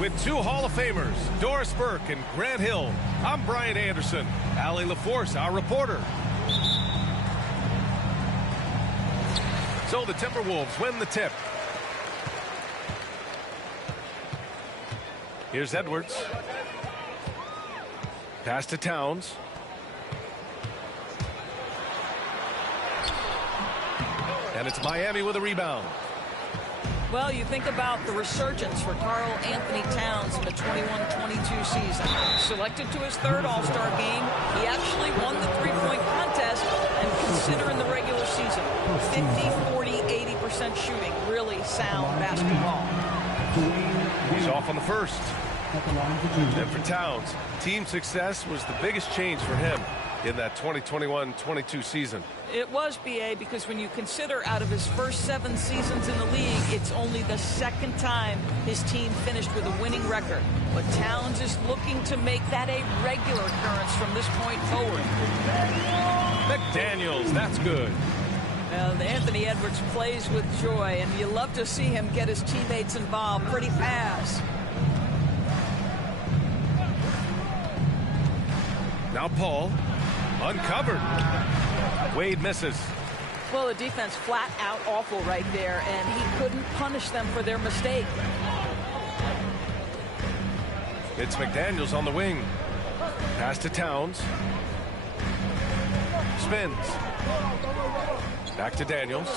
With two Hall of Famers, Doris Burke and Grant Hill, I'm Brian Anderson. Allie LaForce, our reporter. So the Timberwolves win the tip. Here's Edwards. Pass to Towns. And it's Miami with a rebound. Well, you think about the resurgence for Karl Anthony Towns in the 21-22 season. Selected to his third All-Star game, he actually won the three-point contest, and considering the regular season, 50, 40, 80% shooting, really sound basketball. He's off on the first. And for Towns, team success was the biggest change for him in that 2021-22 season. It was, B.A., because when you consider out of his first 7 seasons in the league, it's only the second time his team finished with a winning record. But Towns is looking to make that a regular occurrence from this point forward. McDaniels, that's good. Well, Anthony Edwards plays with joy, and you love to see him get his teammates involved. Pretty pass. Now Paul, uncovered. Wade misses. Well, the defense flat out awful right there, and he couldn't punish them for their mistake. It's McDaniels on the wing. Pass to Towns. Spins. Back to Daniels.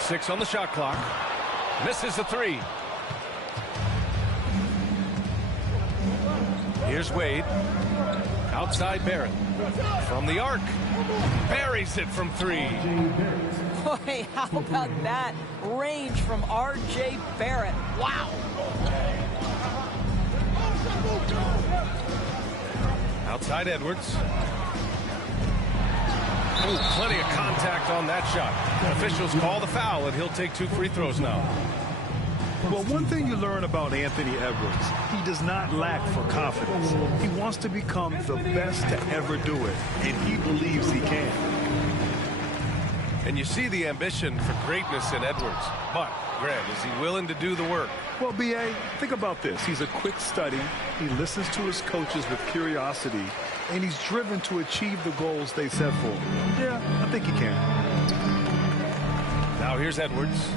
6 on the shot clock. Misses the 3. Here's Wade. Outside Barrett. From the arc. Buries it from 3. Boy, how about that range from R.J. Barrett. Wow. Outside Edwards. Ooh, plenty of contact on that shot. Officials call the foul, and he'll take 2 free throws now. Well, one thing you learn about Anthony Edwards, he does not lack for confidence. He wants to become the best to ever do it, and he believes he can. And you see the ambition for greatness in Edwards. But, Grant, is he willing to do the work? Well, B.A., think about this. He's a quick study. He listens to his coaches with curiosity, and he's driven to achieve the goals they set for him. Yeah, I think he can. Now here's Edwards.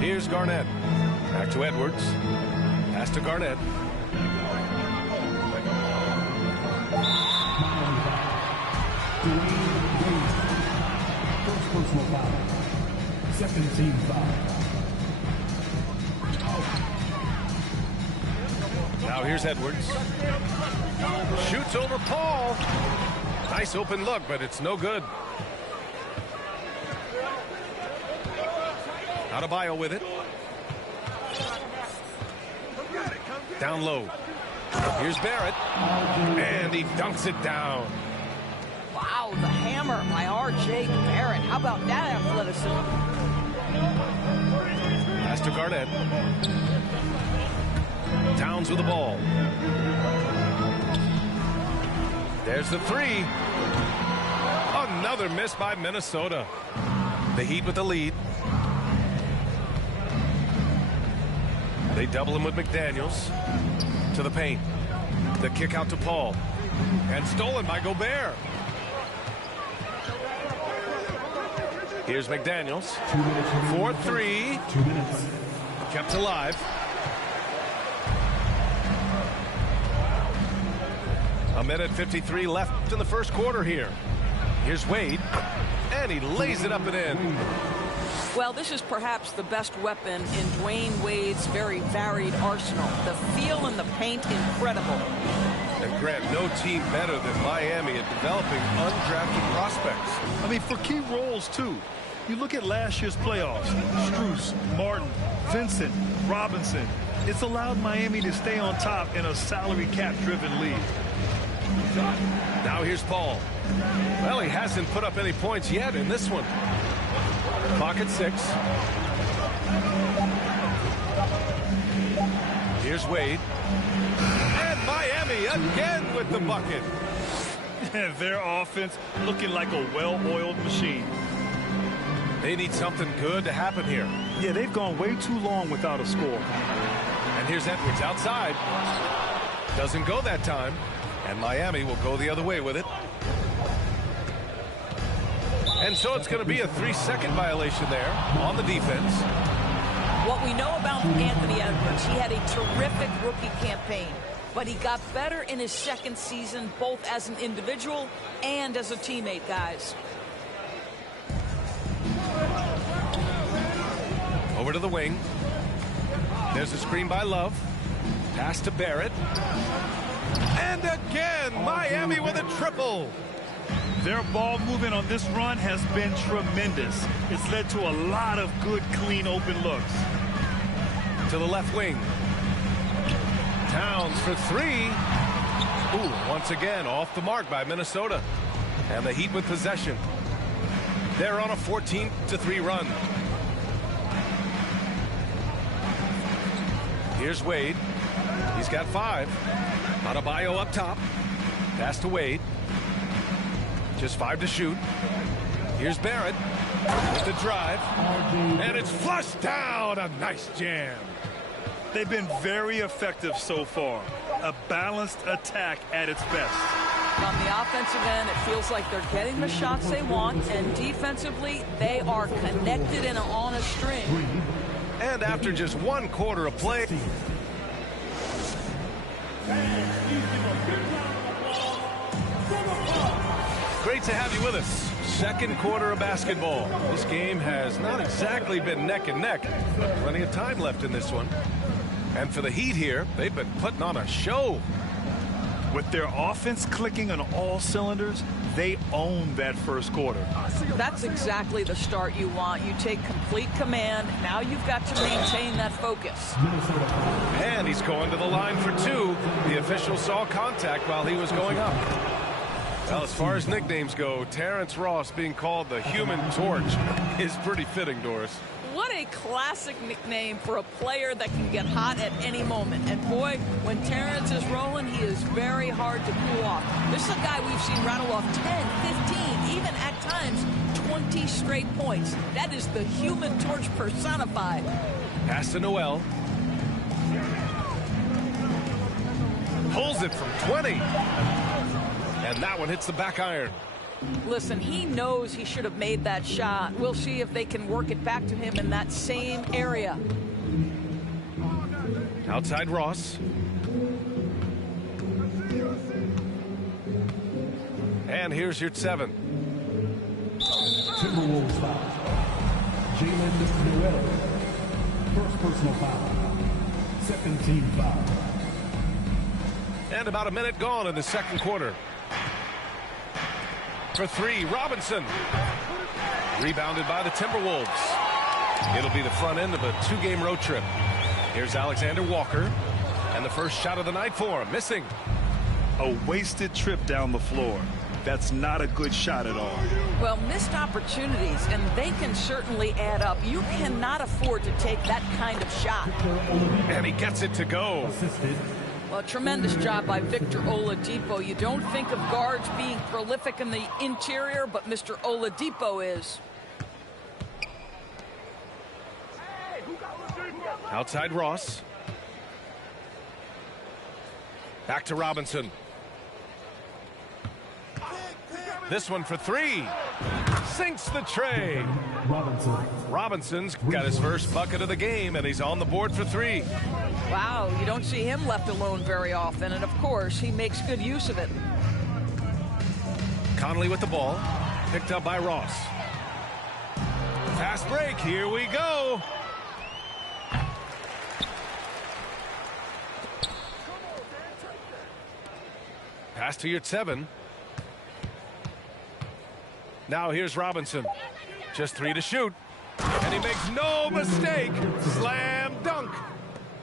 Here's Garnett. Back to Edwards. Pass to Garnett. First personal foul. Second team foul. Now here's Edwards. Shoots over Paul. Nice open look, but it's no good. Adebayo with it. Down low. Here's Barrett. And he dunks it down. Wow, the hammer by R.J. Barrett. How about that athleticism? Pass to Garnett. Towns with the ball. There's the three. Another miss by Minnesota. The Heat with the lead. They double him with McDaniels. To the paint. The kick out to Paul. And stolen by Gobert. Here's McDaniels. 4-3. 2 minutes. Kept alive. A minute 53 left in the first quarter here. Here's Wade. And he lays it up and in. Well, this is perhaps the best weapon in Dwayne Wade's very varied arsenal. The feel in the paint, incredible. And Grant, no team better than Miami at developing undrafted prospects. I mean, for key roles, too. You look at last year's playoffs. Strus, Martin, Vincent, Robinson. It's allowed Miami to stay on top in a salary cap-driven league. Now here's Paul. Well, he hasn't put up any points yet in this one. Clock at 6. Here's Wade. And Miami again with the bucket. Their offense looking like a well-oiled machine. They need something good to happen here. Yeah, they've gone way too long without a score. And here's Edwards outside. Doesn't go that time. And Miami will go the other way with it. And so it's going to be a 3-second violation there on the defense. What we know about Anthony Edwards, he had a terrific rookie campaign, but he got better in his second season, both as an individual and as a teammate, guys. Over to the wing. There's a screen by Love. Pass to Barrett. And again, Miami with a triple. Their ball movement on this run has been tremendous. It's led to a lot of good, clean, open looks. To the left wing. Towns for 3. Ooh, once again, off the mark by Minnesota. And the Heat with possession. They're on a 14-3 run. Here's Wade. He's got 5. Adebayo up top. Pass to Wade. Just 5 to shoot. Here's Barrett with the drive. And it's flushed down. A nice jam. They've been very effective so far. A balanced attack at its best. On the offensive end, it feels like they're getting the shots they want, and defensively, they are connected and on a string. And after just 1 quarter of play. Great to have you with us. Second quarter of basketball. This game has not exactly been neck and neck, but plenty of time left in this one. And for the Heat here, they've been putting on a show. With their offense clicking on all cylinders, they own that first quarter. That's exactly the start you want. You take complete command. Now you've got to maintain that focus. And he's going to the line for 2. The official saw contact while he was going up. Well, as far as nicknames go, Terrence Ross being called the Human Torch is pretty fitting, Doris. What a classic nickname for a player that can get hot at any moment. And boy, when Terrence is rolling, he is very hard to cool off. This is a guy we've seen rattle off 10, 15, even at times 20 straight points. That is the Human Torch personified. Pass to Noel. Pulls it from 20. And that one hits the back iron. Listen, he knows he should have made that shot. We'll see if they can work it back to him in that same area. Outside Ross. And here's your 7. Timberwolves foul. Jalen Noel. First personal foul. Second team foul. And about a minute gone in the second quarter. For 3, Robinson. Rebounded by the Timberwolves. It'll be the front end of a 2-game road trip. Here's Alexander Walker. And the first shot of the night for him. Missing. A wasted trip down the floor. That's not a good shot at all. Well, missed opportunities, and they can certainly add up. You cannot afford to take that kind of shot. And he gets it to go. Assisted Well, tremendous job by Victor Oladipo. You don't think of guards being prolific in the interior, but Mr. Oladipo is. Outside Ross. Back to Robinson. This one for three. Sinks the tray. Robinson's got his first bucket of the game, and he's on the board for three. Wow, you don't see him left alone very often, and of course, he makes good use of it. Conley with the ball. Picked up by Ross. Fast break. Here we go. Pass to Yurtseven. Now here's Robinson. Just three to shoot. And he makes no mistake. Slam dunk.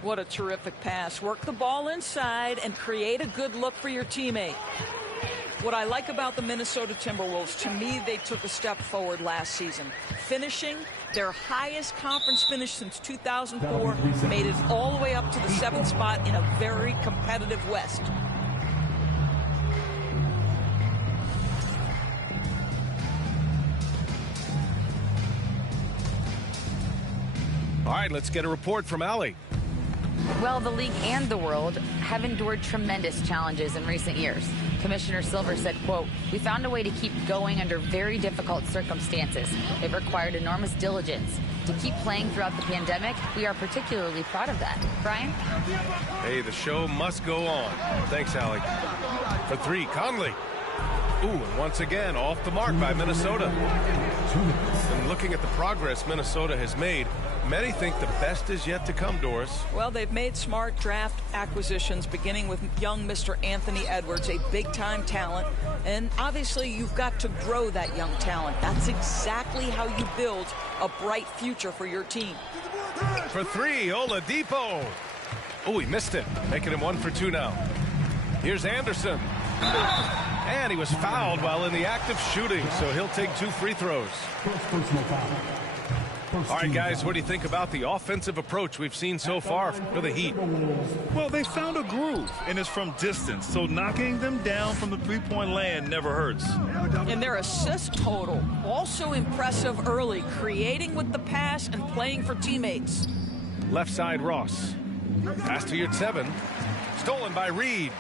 What a terrific pass. Work the ball inside and create a good look for your teammate. What I like about the Minnesota Timberwolves, to me, they took a step forward last season. Finishing their highest conference finish since 2004, made it all the way up to the 7th spot in a very competitive West. All right, let's get a report from Allie. Well, the league and the world have endured tremendous challenges in recent years. Commissioner Silver said, quote, "We found a way to keep going under very difficult circumstances. It required enormous diligence. To keep playing throughout the pandemic, we are particularly proud of that." Brian? Hey, the show must go on. Thanks, Allie. For three, Conley. Ooh, and once again, off the mark by Minnesota. And looking at the progress Minnesota has made, many think the best is yet to come, Doris. Well, they've made smart draft acquisitions, beginning with young Mr. Anthony Edwards, a big-time talent. And obviously, you've got to grow that young talent. That's exactly how you build a bright future for your team. For three, Oladipo. Oh, he missed it, making him 1 for 2 now. Here's Anderson. And he was fouled while in the act of shooting, so he'll take 2 free throws. All right, guys, what do you think about the offensive approach we've seen so far for the Heat? Well, they found a groove, and it's from distance, so knocking them down from the three-point land never hurts. And their assist total, also impressive early, creating with the pass and playing for teammates. Left side, Ross. Pass to Yurtseven. Stolen by Reed.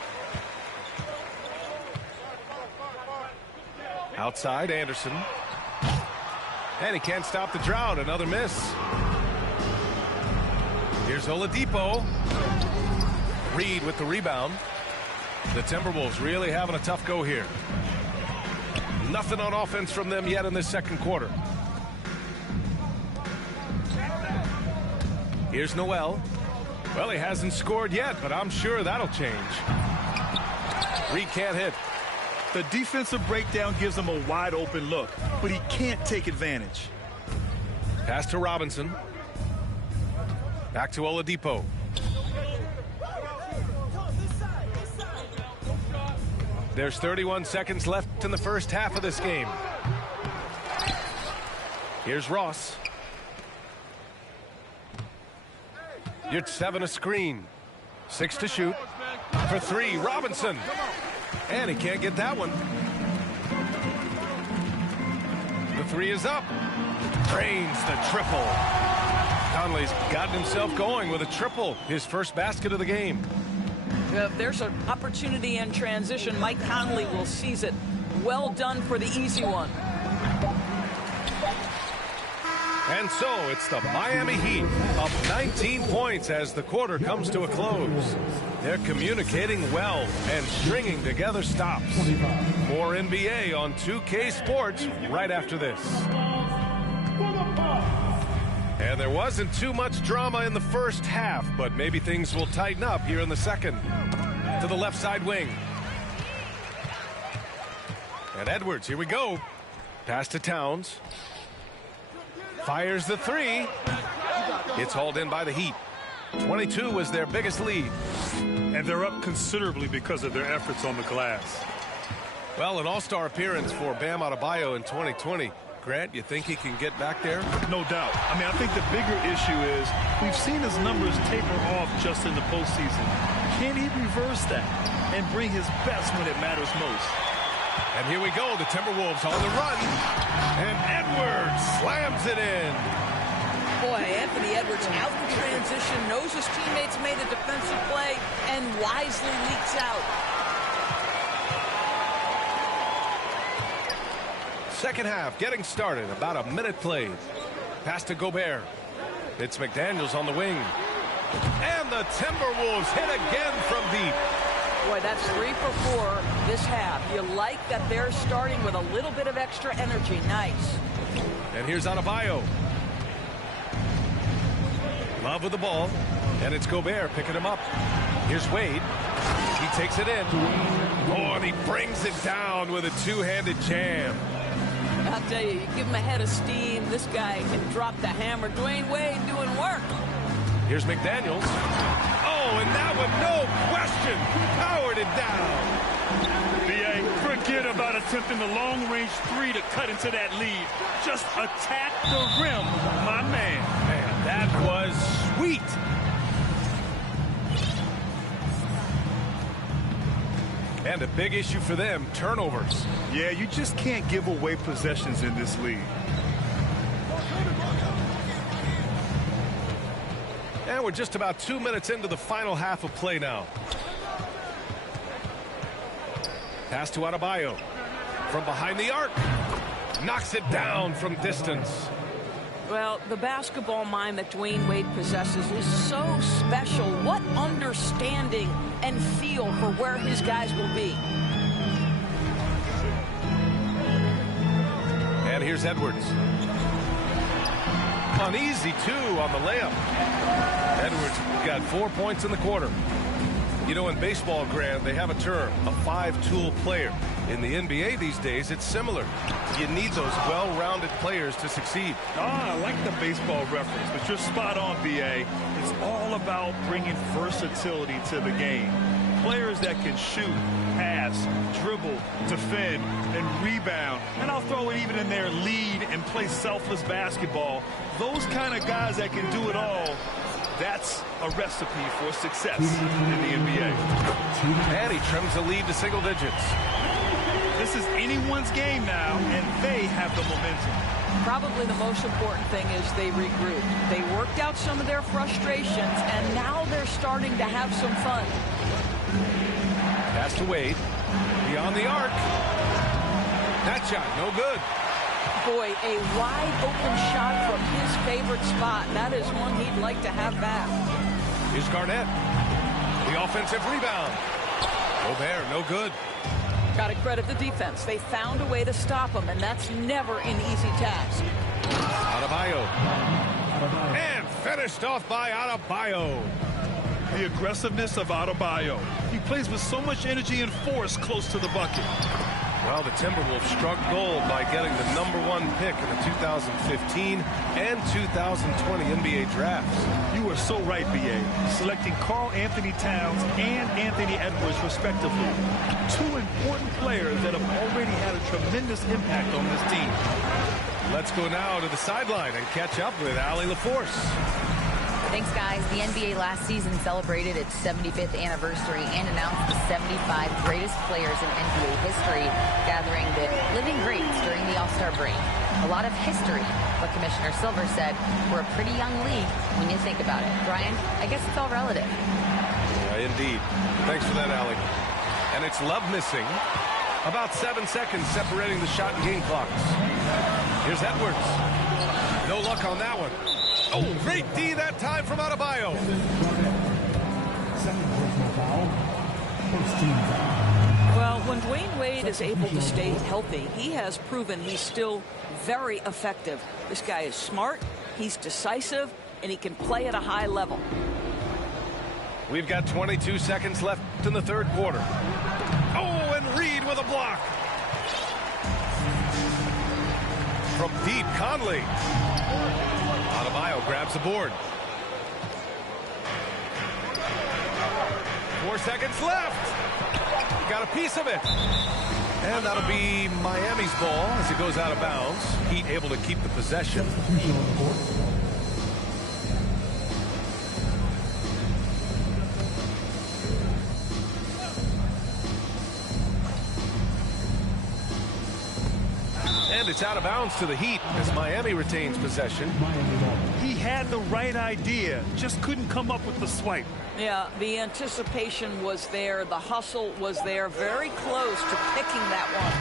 Outside, Anderson. And he can't stop the drought. Another miss. Here's Oladipo. Reed with the rebound. The Timberwolves really having a tough go here. Nothing on offense from them yet in this second quarter. Here's Noel. Well, he hasn't scored yet, but I'm sure that'll change. Reed can't hit. The defensive breakdown gives him a wide open look, but he can't take advantage. Pass to Robinson. Back to Oladipo. There's 31 seconds left in the first half of this game. Here's Ross. Yurtseven a screen. 6 to shoot. For three, Robinson. And he can't get that one. The three is up. Drains the triple. Conley's gotten himself going with a triple. His first basket of the game. If there's an opportunity in transition, Mike Conley will seize it. Well done for the easy one. And so it's the Miami Heat up 19 points as the quarter comes to a close. They're communicating well and stringing together stops. More NBA on 2K Sports right after this. And there wasn't too much drama in the first half, but maybe things will tighten up here in the second. To the left side wing. And Edwards, here we go. Pass to Towns. Fires the three. It's hauled in by the Heat. 22 was their biggest lead. And they're up considerably because of their efforts on the glass. Well, an all-star appearance for Bam Adebayo in 2020. Grant, you think he can get back there? No doubt. I mean, I think the bigger issue is we've seen his numbers taper off just in the postseason. Can he reverse that and bring his best when it matters most? And here we go, the Timberwolves on the run. And Edwards slams it in. Boy, Anthony Edwards out in transition, knows his teammates made a defensive play, and wisely leaks out. Second half getting started, about a minute played. Pass to Gobert. It's McDaniels on the wing. And the Timberwolves hit again from deep. Boy, that's 3 for 4 this half. You like that they're starting with a little bit of extra energy. Nice. And here's Adebayo. Love with the ball. And it's Gobert picking him up. Here's Wade. He takes it in. Oh, and he brings it down with a two-handed jam. I'll tell you, you give him a head of steam, this guy can drop the hammer. Dwayne Wade doing work. Here's McDaniels. Oh, and that one, no question, powered it down. B.A., forget about attempting the long-range 3 to cut into that lead. Just attack the rim, my man. Man, that was sweet. And a big issue for them, turnovers. Yeah, you just can't give away possessions in this league. And we're just about 2 minutes into the final half of play now. Pass to Adebayo. From behind the arc. Knocks it down from distance. Well, the basketball mind that Dwayne Wade possesses is so special. What understanding and feel for where his guys will be. And here's Edwards. Uneasy, too, on the layup. Edwards got 4 points in the quarter. You know, in baseball, Grant, they have a term, a five-tool player. In the NBA these days, it's similar. You need those well-rounded players to succeed. I like the baseball reference, but you're spot on, B.A. It's all about bringing versatility to the game. Players that can shoot, pass, dribble, defend, and rebound. And I'll throw it even in there, lead and play selfless basketball. Those kind of guys that can do it all, that's a recipe for success in the NBA. And he trims the lead to single digits. This is anyone's game now, and they have the momentum. Probably the most important thing is they regrouped. They worked out some of their frustrations, and now they're starting to have some fun. Pass to Wade. Beyond the arc. That shot, no good. Boy, a wide open shot from his favorite spot. That is one he'd like to have back. Here's Garnett. The offensive rebound. Gobert, no good. Got to credit the defense. They found a way to stop him, and that's never an easy task. Adebayo. And finished off by Adebayo. The aggressiveness of Adebayo. He plays with so much energy and force close to the bucket. Well, the Timberwolves struck gold by getting the #1 pick in the 2015 and 2020 NBA drafts. You are so right, B.A. Selecting Karl Anthony Towns and Anthony Edwards, respectively. Two important players that have already had a tremendous impact on this team. Let's go now to the sideline and catch up with Allie LaForce. Thanks, guys. The NBA last season celebrated its 75th anniversary and announced the 75 greatest players in NBA history, gathering the living greats during the All-Star break. A lot of history, but Commissioner Silver said we're a pretty young league when you think about it. Brian, I guess it's all relative. Yeah, indeed. Thanks for that, Allie. And it's love missing. About 7 seconds separating the shot and game clocks. Here's Edwards. No luck on that one. Oh, great D that time from Adebayo. Second personal foul. First team foul. Well, when Dwayne Wade is able to stay healthy, he has proven he's still very effective. This guy is smart, he's decisive, and he can play at a high level. We've got 22 seconds left in the third quarter. Oh, and Reed with a block. From deep, Conley. Adebayo grabs the board. 4 seconds left. Got a piece of it. And that'll be Miami's ball as it goes out of bounds. Heat able to keep the possession. Substitution on the court. And it's out of bounds to the Heat as Miami retains possession. Miami ball. He had the right idea, just couldn't come up with the swipe. Yeah, the anticipation was there. The hustle was there. Very close to picking that one.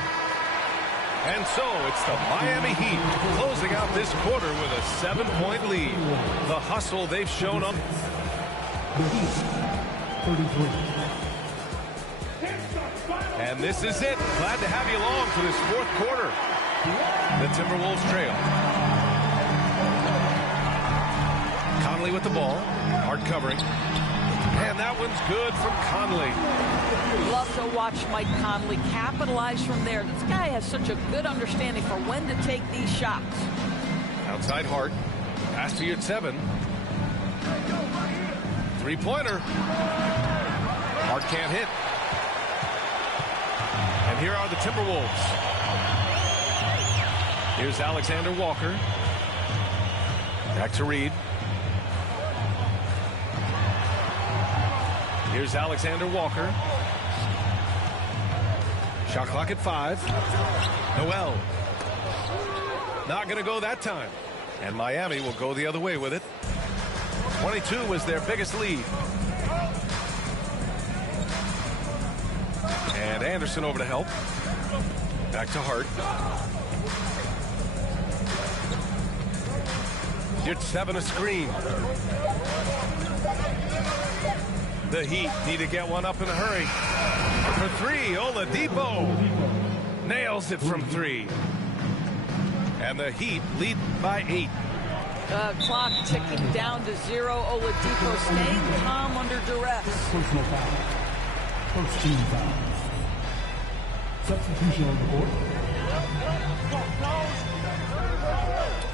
And so it's the Miami Heat closing out this quarter with a 7-point lead. The hustle they've shown on. The Heat, 33. And this is it. Glad to have you along for this fourth quarter. The Timberwolves trail. Conley with the ball. Hard covering. And that one's good from Conley. Love to watch Mike Conley capitalize from there. This guy has such a good understanding for when to take these shots. Outside Hart. Pass to you at 7. Three-pointer. Hart can't hit. And here are the Timberwolves. Here's Alexander Walker. Back to Reed. Here's Alexander Walker. Shot clock at 5. Noel. Not going to go that time. And Miami will go the other way with it. 22 was their biggest lead. And Anderson over to help. Back to Hart. Gets 7 a screen. The Heat need to get one up in a hurry. For 3, Oladipo nails it from 3. And the Heat lead by 8. Clock ticking down to 0. Oladipo staying calm under duress. Personal foul. First team foul. Substitution on the court.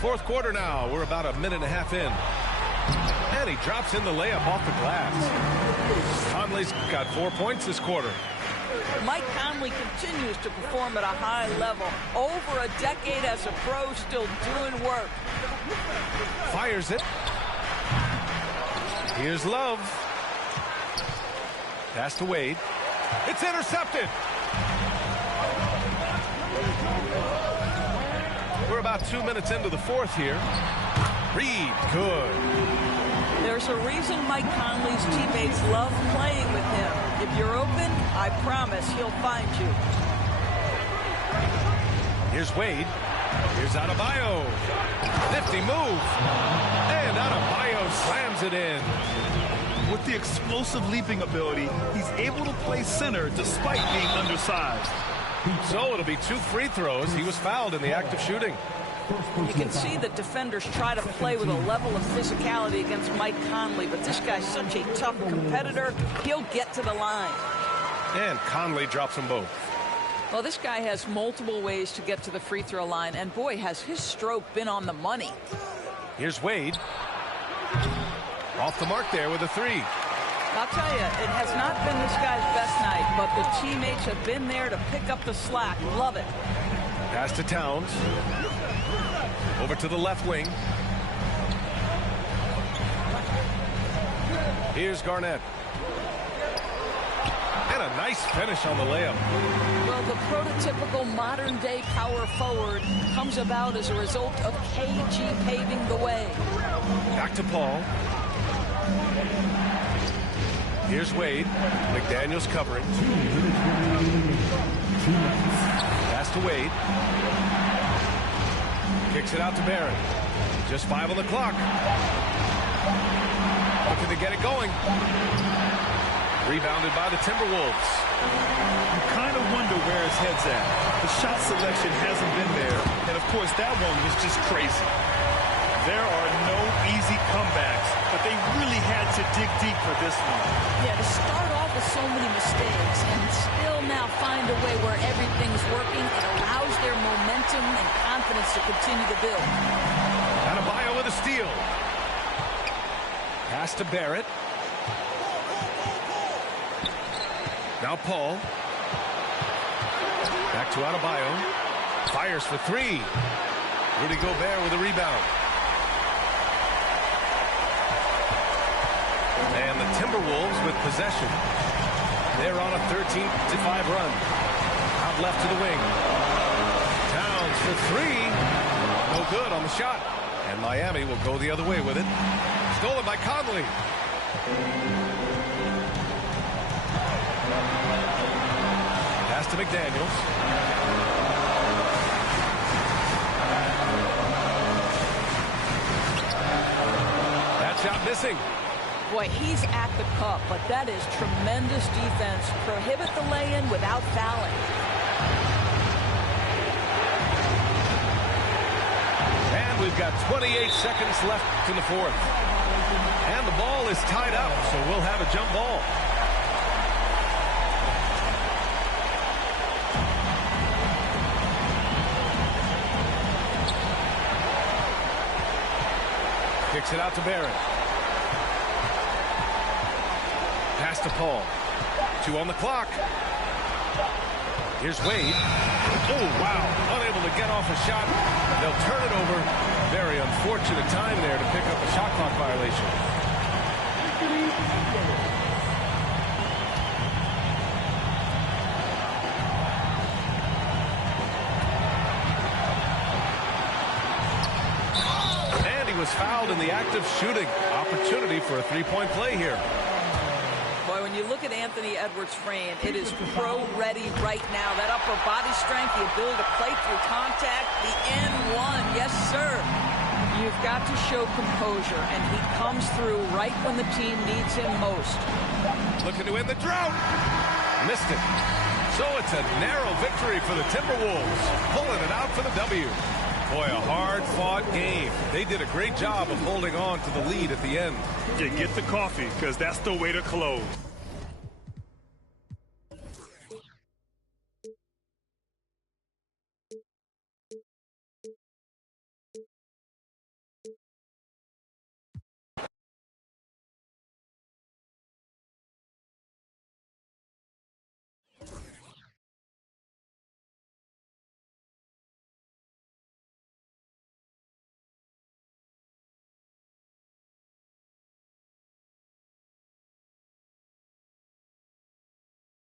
Fourth quarter now. We're about a minute and a half in. And he drops in the layup off the glass. Conley's got 4 points this quarter. Mike Conley continues to perform at a high level. Over a decade as a pro, still doing work. Fires it. Here's Love. Pass to Wade. It's intercepted. We're about 2 minutes into the fourth here. Reed, good. There's a reason Mike Conley's teammates love playing with him. If you're open, I promise he'll find you. Here's Wade. Here's Adebayo. Nifty move. And Adebayo slams it in. With the explosive leaping ability, he's able to play center despite being undersized. So it'll be 2 free throws. He was fouled in the act of shooting. You can see that defenders try to play with a level of physicality against Mike Conley, but this guy's such a tough competitor, he'll get to the line. And Conley drops them both. Well, this guy has multiple ways to get to the free throw line, and boy, has his stroke been on the money. Here's Wade. Off the mark there with a 3. I'll tell you, it has not been this guy's best night, but the teammates have been there to pick up the slack. Love it. Pass to Towns. Over to the left wing. Here's Garnett. And a nice finish on the layup. Well, the prototypical modern-day power forward comes about as a result of KG paving the way. Back to Paul. Here's Wade. McDaniels covering. Pass to Wade. Kicks it out to Barrett. Just 5 on the clock. Looking to get it going. Rebounded by the Timberwolves. You kind of wonder where his head's at. The shot selection hasn't been there. And, of course, that one was just crazy. There are no easy comebacks, but they really had to dig deep for this one. Yeah, to start off with so many mistakes and still now find a way where everything's working, it allows their momentum and confidence to continue to build. Adebayo with a steal. Pass to Barrett. Now Paul. to Adebayo. Fires for three. Rudy Gobert with a rebound. And the Timberwolves with possession. They're on a 13-5 run. Out left to the wing. Towns for three. No good on the shot. And Miami will go the other way with it. Stolen by Conley. Pass to McDaniels. That shot missing. Boy, he's at the cup, but that is tremendous defense. Prohibit the lay-in without fouling. And we've got 28 seconds left in the fourth. And the ball is tied up, so we'll have a jump ball. Kicks it out to Barrett. Pass to Paul. 2 on the clock. Here's Wade. Oh, wow. Unable to get off a shot. They'll turn it over. Very unfortunate time there to pick up a shot clock violation. And he was fouled in the act of shooting. Opportunity for a three-point play here. Boy, when you look at Anthony Edwards' frame, it is pro-ready right now. That upper body strength, the ability to play through contact, the N1, yes, sir. You've got to show composure, and he comes through right when the team needs him most. Looking to end the drought. Missed it. So it's a narrow victory for the Timberwolves, pulling it out for the W. Boy, a hard-fought game. They did a great job of holding on to the lead at the end. Yeah, get the coffee, because that's the way to close.